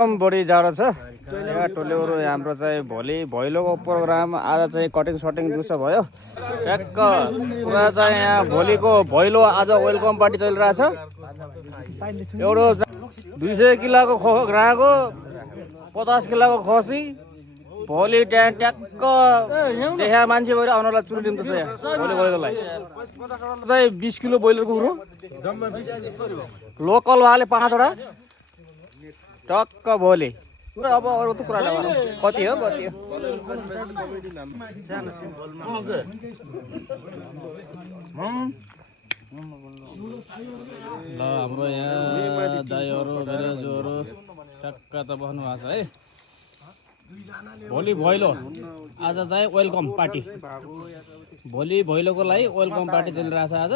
बढी जाडो छ यहाँ टोलेहरू हाम्रो चाहिँ भोलि भैलोको प्रोग्राम आज चाहिँ कटिङ सटिङ दिउँसो भयो ठ्याक्क पुरा चाहिँ यहाँ भोलिको भैलो आज वेलकम पार्टी चलिरहेछ एउटा 200 किलोको राको 50 किलोको खसी भोलि त्यहाँ ट्याक्क देखा मान्छे भएर आउनलाई चुरु लिन्छ यहाँ भोलि भैलोलाई चाहिँ 20 किलो बोइलरको कुरो लोकल वाले 5 वटा टक्क भोलि पुरा अब अरू त कुरा नगरौँ कति हो ल हाम्रो यहाँ दाइहरू भेरेजहरू टक्क त बस्नु भएको छ है भोलि भैलो आज चाहिँ वेलकम पार्टी भोलि भैलोको लागि वेलकम पार्टी चलिरहेछ आज